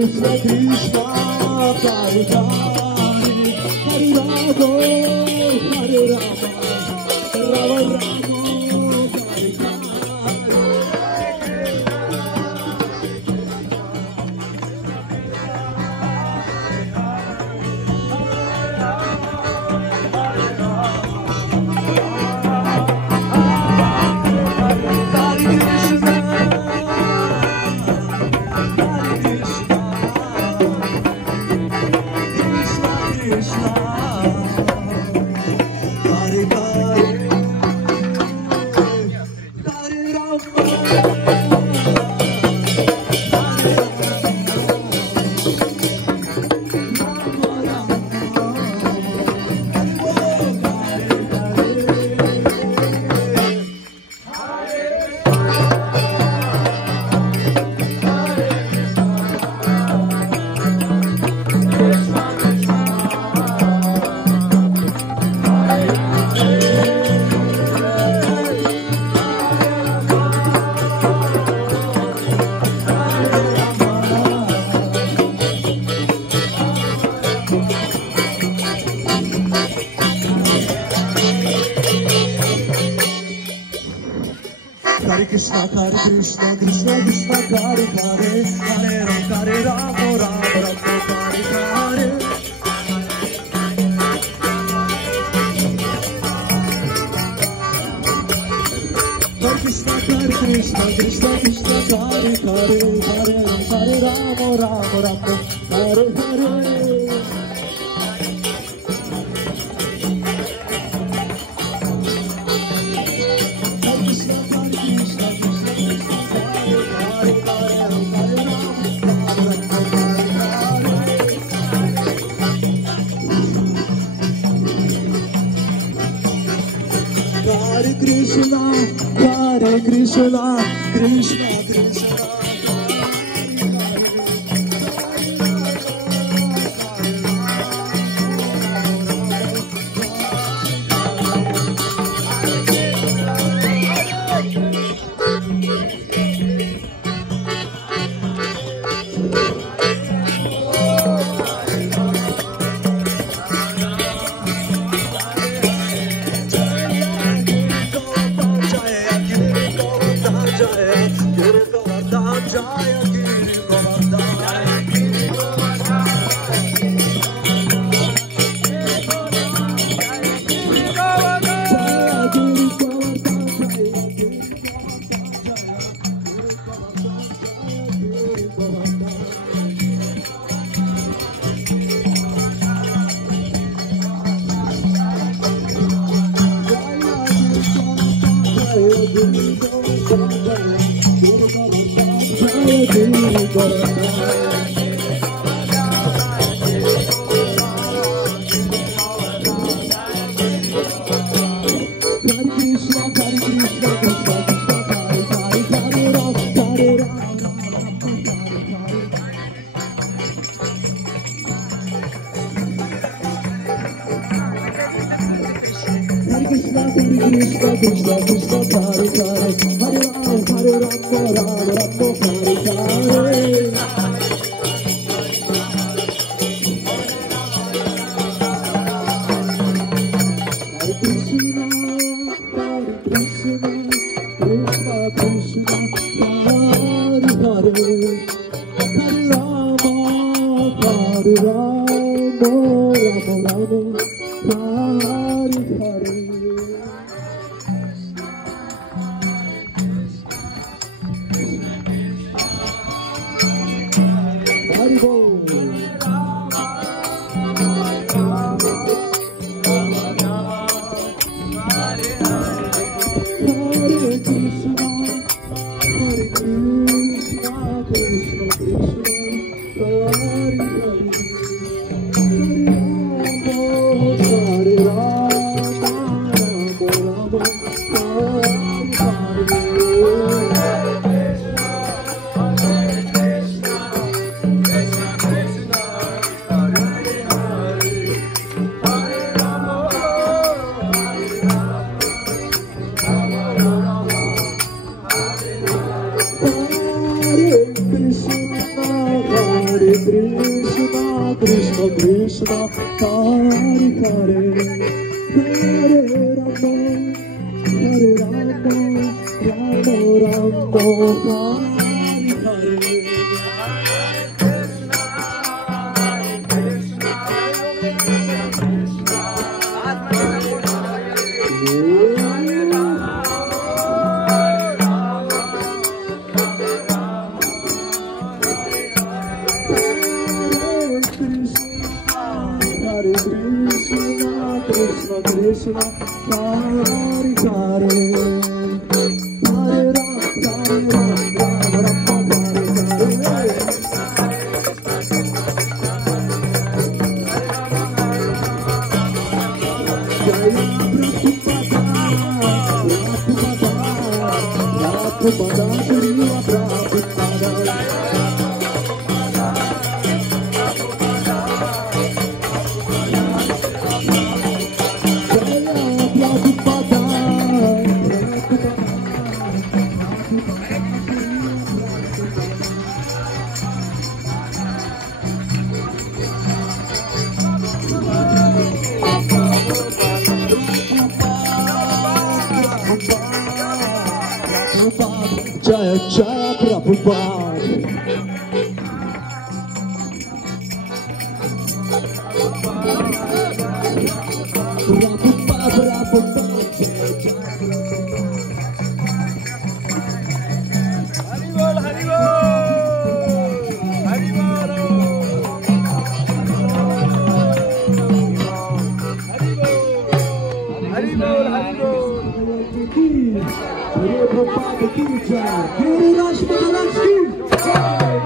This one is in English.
Krishna Krishna Hare Hare Hare Rama Hare Rama Rama Rama Krishna Krishna Krishna Hare Hare Hare Rama Rama Rama Hare Hare Krishna Krishna Krishna Krishna Hare Hare Hare Rama Rama Rama Hare Hare Hare Krishna, Krishna Krishna. Hare Krishna, Krishna Krishna, Hare Hare, Hare Rama, Hare Rama, Rama Rama, Hare Hare. Hare Krishna, Krishna Krishna, Hare Hare, Hare Rama, Rama Rama, Hare Hare. Jaya Prabhupada, Shriya Prabhupada. Jaya Jaya Prabhupada. Prabhupada, Prabhupada, Jaya Jaya Prabhupada. Hari Bol, Hari Bol, Hari Bol, Hari Bol. Prabhupada ki jai, Guru Raj Maharaj ki jai.